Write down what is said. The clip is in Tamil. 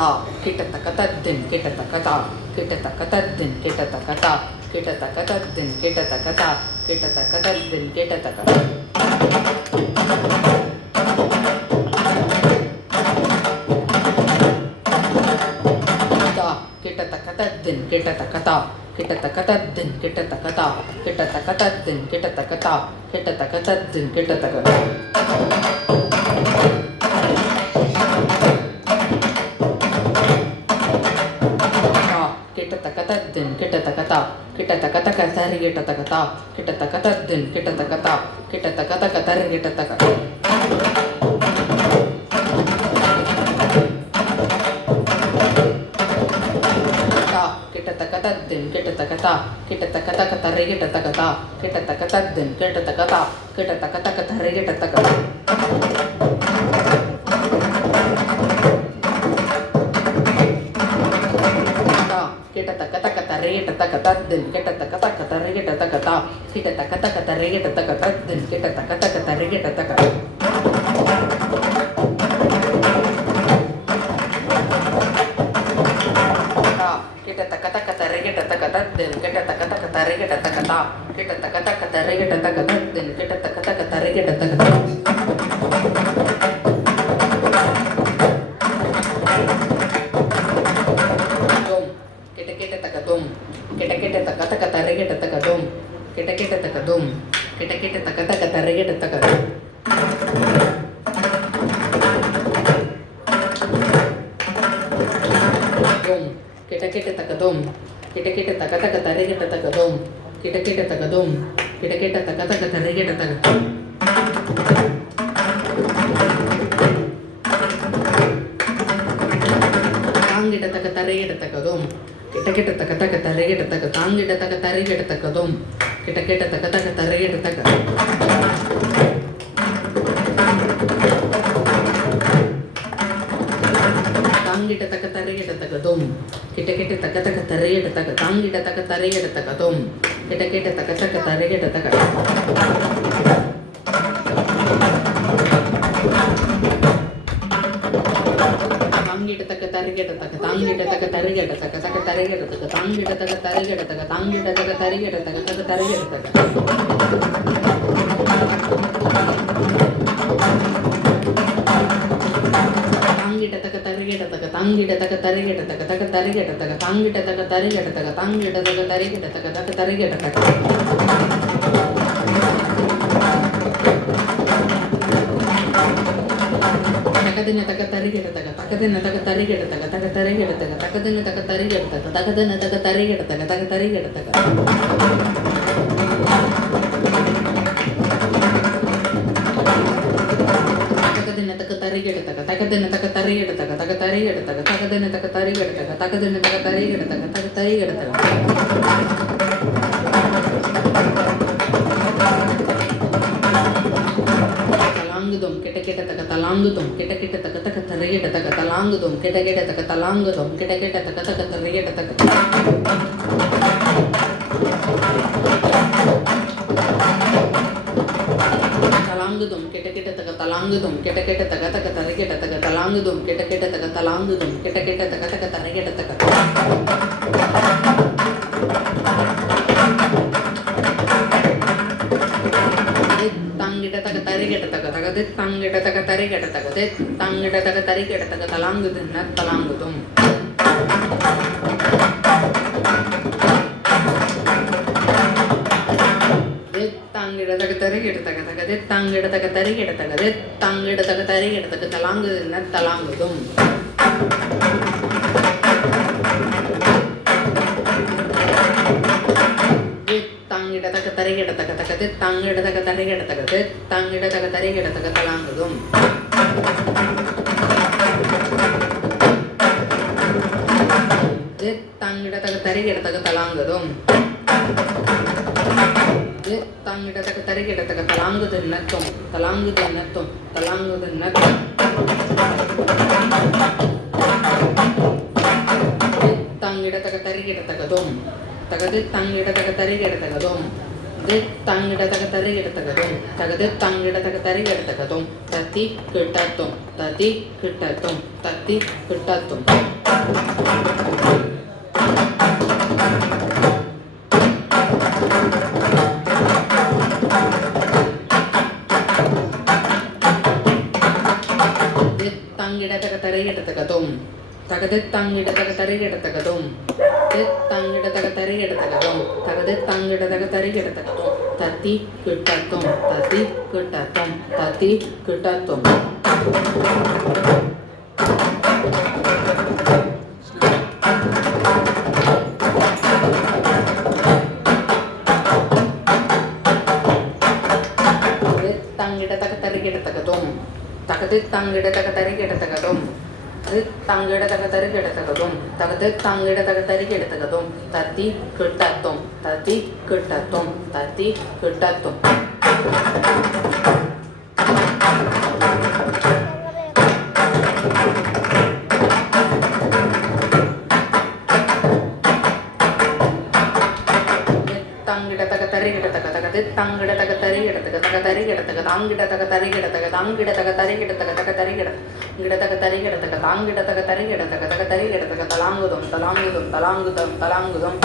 கிட்டத்தக்கதா கிட்டத்தக்கதத்தின் கிட்டத்தக்கதா கிட்டத்தக்கதத்தின் கிட்டத்தக்கதா கிட்டத்தக்கதத்தின் கிட்டத்தக்கதா கிட்டத்தக்கதத்தின் கிட்டத்தக்கதா கிட்டத்தக்கதத்தின் கிட்டத்தக்கதா கிட்டத்தக்கதத்தின் கிட்டத்தக்கதா கிட்டத்தக்கதத்தின் கிட்டத்தக்கதா கிட்டத்தக்கதத்தின் கிட்டத்தக்கதா கிட்டத்தக்கதத்தின் கிட்டத்தக்கதா கிட்டத்தக்கதக்கதரி கிட்டத்தக்கதா கிட்டத்தக்கதத்தின் கிட்டத்தக்கதா கிட்டத்தக்கதக்கதரி கிட்டத்தக்கதா கிட்டத்தக்கதத்தின் கிட்டத்தக்கதா கிட்டத்தக்கதக்கதரி கிட்டத்தக்கதா கிட்டத்தக்கதத்தின் கிட்டத்தக்கதா கிட்டத்தக்கதக்கதரி கிட்டத்தக்கதா கிட்டத்தக்கதக்கதரி கிட்டத்தக்கதத்தின் கிட்டத்தக்கதக்கதரி கிட்டத்தக்கதா கிட்டத்தக்கதக்கதரி கிட்டத்தக்கதத்தின் கிட்டத்தக்கதக்கதரி கிட்டத்தக்கதா கிட்டத்தக்கதக்கதரி கிட்டத்தக்கதத்தின் கிட்டத்தக்கதக்கதரி கிட்டத்தக்கதா கிட்டத்தக்கதக்கதரி கிட்டத்தக்கதத்தின் கிட்டத்தக்கதக்கதரி கிட்டத்தக்கதா கிட்டக்கிட்டத்தக்கதும் கிட்டக்கிட்டத்தக்கதக்கதரி கிட்டத்தக்கதும் கிட்டக்கிட்டத்தக்கதும் கிட்டக்கிட்டத்தக்கதக்கதரி கிட்டத்தக்கதா கிட்டக்கிட்டத்தக்கதும் கிட்டக்கிட்டத்தக்கதக்கதரி கிட்டத்தக்கதும் கிட்டக்கிட்டத்தக்கதும் கிட்டக்கிட்டத்தக்கதக்கதரி கிட்டத்தக்கதா தாங்கிட்டத்தக்கதரி கிட்டத்தக்கதும் கிட்டக்கிட்டத்தக்கதக்கதரி கிட்டத்தக்க தாங்கிட்டத்தக்கதரி கிட்டத்தக்கதும் கிட்டக்கிட்டத்தக்கதக்கதரி கிட்டத்தக்கதா தாங்கிட்டத்தக்கதரி கிட்டத்தக்கதும் கிட்டக்கிட்டத்தக்கதக்கதரி கிட்டத்தக்க தாங்கிட்டத்தக்கதரி கிட்டத்தக்கதும் கிட்டக்கிட்டத்தக்கதக்கதரி கிட்டத்தக்கதா தாங்கிட்டத்தக்கதரி கிட்டத்தக்க தாங்கிட்டத்தக்கதரி கிட்டத்தக்க தக்கதரி கிட்டத்தக்க தாங்கிட்டத்தக்கதரி கிட்டத்தக்க தாங்கிட்டத்தக்கதரி கிட்டத்தக்க தக்கதரி கிட்டத்தக்க தாங்கிட்டத்தக்கதரி கிட்டத்தக்க தாங்கிட்டத்தக்கதரி கிட்டத்தக்க தக்கதரி கிட்டத்தக்க தாங்கிட்டத்தக்கதரி கிட்டத்தக்க தாங்கிட்டத்தக்கதரி கிட்டத்தக்க தக்கதரி கிட்டத்தக்க தக்கதினத்தக்கதரி கிட்டத்தக்க தக்கதினத்தக்கதரி கிட்டத்தக்க தக்கதரி கிட்டத்தக்க தக்கதினத்தக்கதரி கிட்டத்தக்க தக்கதினத்தக்கதரி கிட்டத்தக்க தக்கதரி கிட்டத்தக்க தக்கதினத்தக்கதரி கிட்டத்தக்க தக்கதினத்தக்கதரி கிட்டத்தக்க தக்கதரி கிட்டத்தக்க தக்கதினத்தக்கதரி கிட்டத்தக்க தக்கதினத்தக்கதரி கிட்டத்தக்க தக்கதரி கிட்டத்தக்க தலாங்குதும் கிட்டக்கிட்டத்தக்க தலாங்குதும் கிட்டக்கிட்டத்தக்க தக்கதரி கிட்டத்தக்க தலாங்குதும் கிட்டக்கிட்டத்தக்க தலாங்குதும் கிட்டக்கிட்டத்தக்க தக்கதரி கிட்டத்தக்க தலாங்குதும் கிட்டக்கிட்டத்தக்க தலாங்குதும் கிட்டக்கிட்டத்தக்க தக்கதரி கிட்டத்தக்க தலாங்குதும் கிட்டக்கிட்டத்தக்க தலாங்குதும் கிட்டக்கிட்டத்தக்க தக்கதரி கிட்டத்தக்க தாங்கிட்டத்தக்கதரி கிட்டத்தக்க தகது தாங்கிட்டத்தக்கதரி கிட்டத்தக்க தாங்கிட்டத்தக்கதரி கிட்டத்தக்க தலாங்குதுன்ன தலாங்குதும் தாங்கிடத்தக்கதரி கிட்டத்தக்க தகது தாங்கிடத்தக்கதரி கிட்டத்தக்கது தாங்கிடத்தக்கதரி கிட்டத்தக்க தலாங்குதுன்ன தலாங்குதும் தாங்கிடத்தக்கதரி கிட்டத்தக்க தக்கது தாங்கிடத்தக்கதரி கிட்டத்தக்கது தாங்கிடத்தக்கதரி கிட்டத்தக்க தலாங்குதும் தாங்கிடத்தக்கதரி கிட்டத்தக்க தலாங்குதும் தாங்கிடத்தக்கதரி கிட்டத்தக்க தலாங்குதுன்னத்தும் தலாங்குதுன்னத்தும் தலாங்குதுன்னத்தும் தாங்கிடத்தக்கதரி கிட்டத்தக்கதும் தகது தாங்கிடத்தக்கதரி கிட்டத்தக்கதும் தித்தங்கிடதக தரிகிடதகதும் தகதித்தங்கிடதக தரிகிடதகதும் தத்தி கிட்டத்தும் தத்தி கிட்டத்தும் தத்தி கிட்டத்தும் தித்தங்கிடதக தரிகிடதகதும் தகதித்தங்கிடதக தரிகிடதகதும் தித்தங்கிடதக தரிகிடதகதும் தகதித்தங்கிடதக தரிகிடதகதும் தத்தி கிட்டத்தும் தத்தி கிட்டத்தும் தத்தி கிட்டத்தும் தித்தங்கிடதக தரிகிடதகதும் தகதித்தங்கிடதக தரிகிடதகதும் தித்தங்கிடதக தரிகிடதகதும் தகதித்தங்கிடதக தரிகிடதகதும் தத்தி கிட்டத்தும் தத்தி கிட்டத்தும் தத்தி கிட்டத்தும் தங்கிடதக தரிகிடதக தகதித்தங்கிடதக தரிகிடதக தக தரிகிடதக தாங்கிடதக தரிகிடதக தாங்கிடதக தரிகிடதக தக தரிகிட கிடதக தரிகிடதக தாங்கிடதக தரிகிடதக தக தரிகிடதக தலாங்குதும் தலாங்குதும் தலாங்குதம் தலாங்குதம்